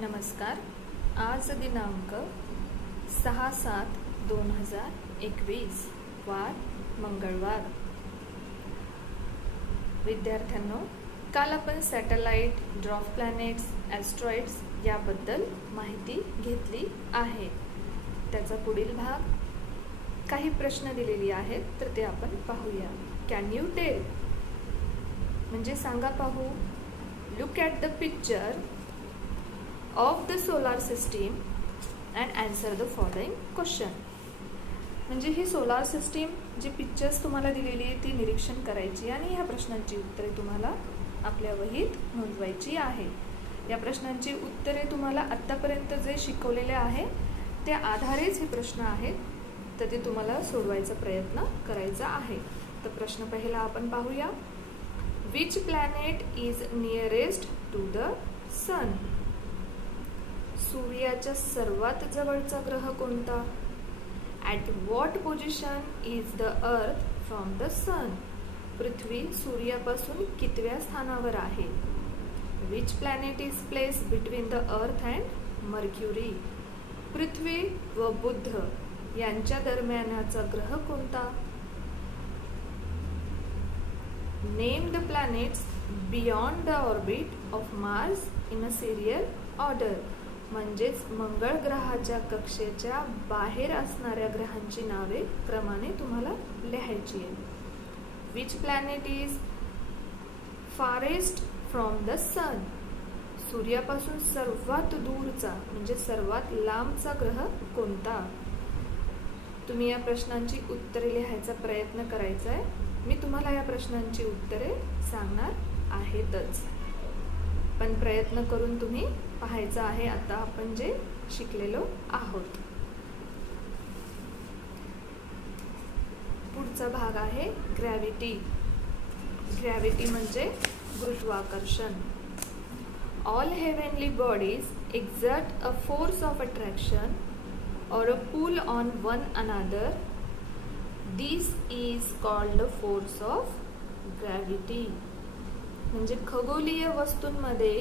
नमस्कार. आज दिनांक 6/7/2021 वार मंगळवार. विद्यार्थ्यांनो, काल आपण सॅटेलाइट, ड्वार्फ प्लॅनेट्स, ॲस्ट्रॉइड्स याबद्दल माहिती घेतली आहे. त्याचा पुढील भाग काही प्रश्न दिलेले आहेत तर ते आपण पाहूया. कॅन यू टेल म्हणजे सांगा पाहू. Look at the picture of the solar system and answer the following question. म्हणजे ही सोलार सिस्टीम जी पिक्चर्स तुम्हाला दिलेली आहे ती निरीक्षण करायची आणि ह्या प्रश्नांची उत्तरे तुम्हाला आपल्या वहीत नोंदवायची आहे. या प्रश्नांची उत्तरे तुम्हाला आतापर्यंत जे शिकवलेले आहे त्या आधारेच हे प्रश्न आहेत, तर ते तुम्हाला सोडवायचा प्रयत्न करायचा आहे. तर प्रश्न पहिला आपण पाहूया. Which planet is nearest to the sun? सूर्याच्या सर्वात जवळचा ग्रह कोणता? At what position is the earth from the sun? पृथ्वी सूर्यापासून कितव्या स्थानावर आहे? Which planet is placed between the earth and Mercury? पृथ्वी व बुध यांच्या दरम्यानचा ग्रह कोणता? Name the planets beyond the orbit of Mars in a serial order. म्हणजेच मंगळ ग्रहाच्या कक्षेच्या बाहेर असणाऱ्या ग्रहांची नावे क्रमाने तुम्हाला लिहायची आहे. Which planet is farthest from the sun? सूर्यापासून सर्वात दूरचा म्हणजे सर्वात लांबचा ग्रह कोणता? तुम्ही या प्रश्नांची उत्तरे लिहायचा प्रयत्न करायचा आहे. मी तुम्हाला या प्रश्नांची उत्तरे सांगणार आहेतच, पण प्रयत्न करून तुम्ही पाहायचं आहे आता आपण जे शिकलेलो आहोत. पुढचा भाग आहे ग्रॅव्हिटी. ग्रॅव्हिटी म्हणजे गुरुत्वाकर्षण. All heavenly bodies exert a force of attraction or a pull on one another. This is called the force of gravity. म्हणजे खगोलीय वस्तूंमध्ये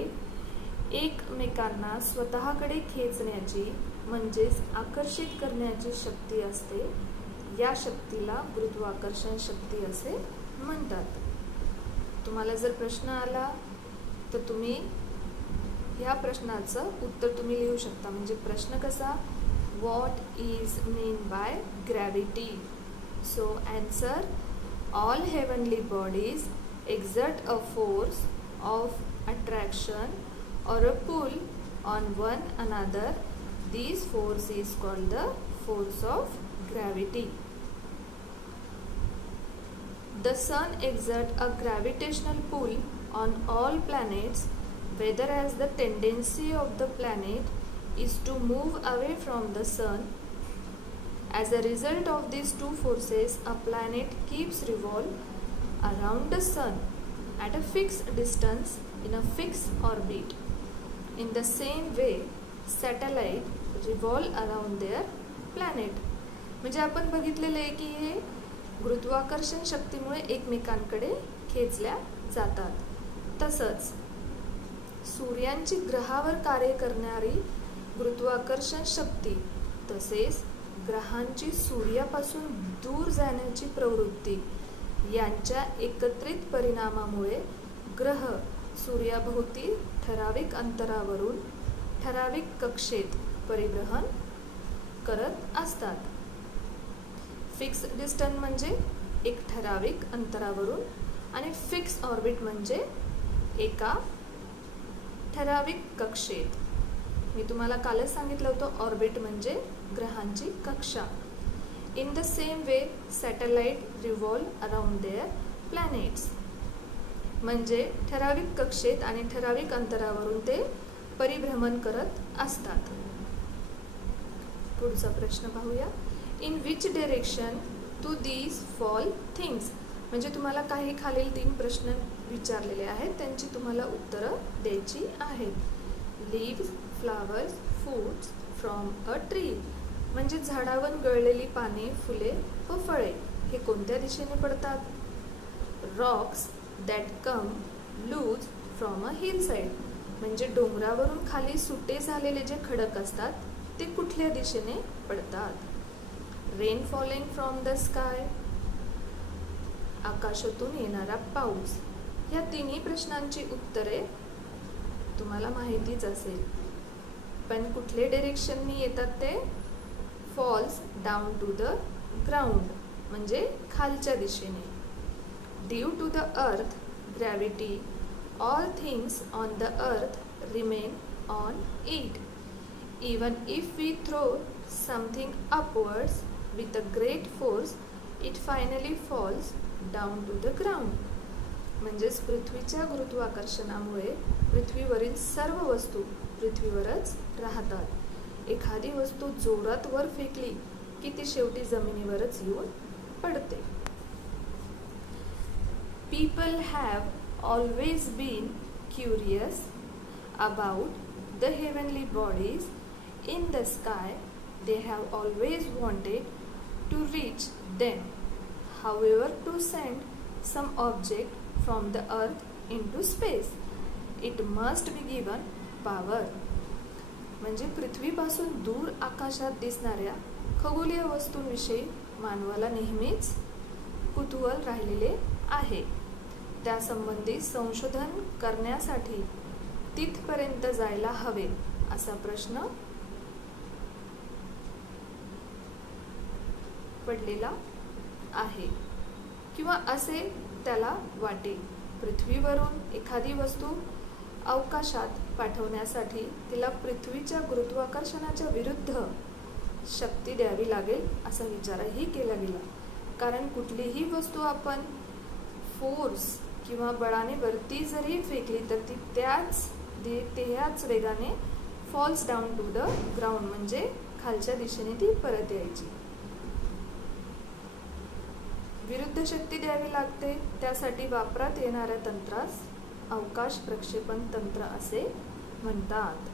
एकमेकांना स्वतःकडे खेचण्याची म्हणजेच आकर्षित करण्याची शक्ती असते. या शक्तीला गुरुत्वाकर्षण शक्ती असे म्हणतात. तुम्हाला जर प्रश्न आला तर तुम्ही या प्रश्नाचं उत्तर तुम्ही लिहू शकता. म्हणजे प्रश्न कसा, what is mean by gravity? So answer, all heavenly bodies exert a force of attraction or a pull on one another. This force is called the force of gravity. The sun exerts a gravitational pull on all planets, whereas the tendency of the planet is to move away from the sun. As a result of these two forces, a planet keeps revolve around the sun at a fixed distance in a fixed orbit. In the same way, satellite revolve around their planet. म्हणजे आपण बघितलेले आहे की हे गुरुत्वाकर्षण शक्तीमुळे एकमेकांकडे खेचल्या जातात. तसंच सूर्याची ग्रहावर कार्य करणारी गुरुत्वाकर्षण शक्ती तसेच ग्रहांची सूर्यापासून दूर जाण्याची प्रवृत्ती यांच्या एकत्रित परिणामामुळे ग्रह सूर्याभोवती ठराविक अंतरावरून ठराविक कक्षेत परिभ्रमण करत असतात. फिक्स डिस्टन्स म्हणजे एक ठराविक अंतरावरून आणि फिक्स ऑर्बिट म्हणजे एका ठराविक कक्षेत. मी तुम्हाला कालच सांगितलं होतं ऑर्बिट म्हणजे ग्रहांची कक्षा. In the same way satellite revolve around their planets म्हणजे ठराविक कक्षेत आणि ठराविक अंतरावरून ते परिभ्रमण करत असतात. पुढचा प्रश्न पाहूया. In which direction to these fall things? म्हणजे तुम्हाला काही खालील 3 प्रश्न विचारलेले आहेत, त्यांची तुम्हाला उत्तरं द्यायची आहेत. Leaves, flowers, fruits from a tree म्हणजे झाडावर गळलेली पाने, फुले व फळे हे कोणत्या दिशेने पडतात? Rocks that come loose from a hillside म्हणजे डोंगरावरून खाली सुटे झालेले जे खडक असतात ते कुठल्या दिशेने पडतात. Rain falling from the sky, आकाशातून येणारा पाऊस. या तिन्ही प्रश्नांची उत्तरे तुम्हाला माहितीच असेल, पण कुठले डायरेक्शननी येतात ते? Falls down to the ground, म्हणजे खालच्या दिशेने. Due to the earth gravity, all things on the earth remain on it. Even if we throw something upwards with a great force, it finally falls down to the ground. म्हणजेच पृथ्वीच्या गुरुत्वाकर्षणामुळे पृथ्वीवरील सर्व वस्तू पृथ्वीवरच राहतात. एखादी वस्तू जोरात वर फेकली की ती शेवटी जमिनीवरच येऊन पडते. People have always been curious about the heavenly bodies in the sky. They have always wanted to reach them. However, to send some object from the earth into space, it must be given power. म्हणजे पृथ्वीपासून दूर आकाशात दिसणाऱ्या खगोलीय वस्तूंविषयी मानवाला नेहमीच कुतूहल राहिलेले आहे. त्यासंबंधी संशोधन करण्यासाठी तिथपर्यंत जायला हवे असा प्रश्न पडलेला आहे, किंवा असे त्याला वाटे. पृथ्वीवरून एखादी वस्तू अवकाशात पाठवण्यासाठी तिला पृथ्वीच्या गुरुत्वाकर्षणाच्या विरुद्ध शक्ती द्यावी लागेल असा विचारही केला गेला. कारण कुठलीही वस्तू आपण फोर्स किंवा बळाने वरती जरी फेकली तर ती त्याच वेगाने falls down to the ground, म्हणजे खालच्या दिशेने ती परत यायची. विरुद्ध शक्ती द्यावी लागते. त्यासाठी वापरात येणाऱ्या तंत्रास अवकाश प्रक्षेपण तंत्र असे म्हणतात.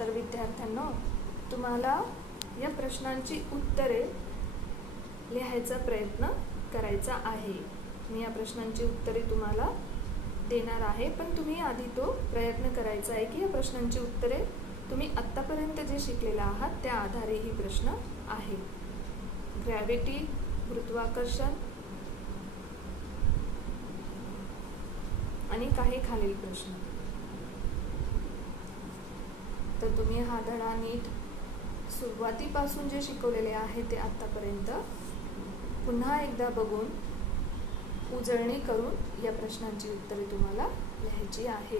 तर विद्यार्थ्यांनो, तुम्हाला या प्रश्नांची उत्तरे लिहायचा प्रयत्न करायचा आहे. मी या प्रश्नांची उत्तरे तुम्हाला देणार आहे, पण तुम्ही आधी तो प्रयत्न करायचा आहे की या प्रश्नांची उत्तरे तुम्ही आत्तापर्यंत जे शिकलेला आहात त्या आधारे ही प्रश्न आहे. ग्रॅव्हिटी, गुरुत्वाकर्षण आणि काही खालील प्रश्न. तर तुम्ही हा धडा नीट सुरुवातीपासून जे शिकवलेले आहे ते आत्तापर्यंत पुन्हा एकदा बघून उजळणी करून या प्रश्नांची उत्तरे तुम्हाला लिहायची आहे.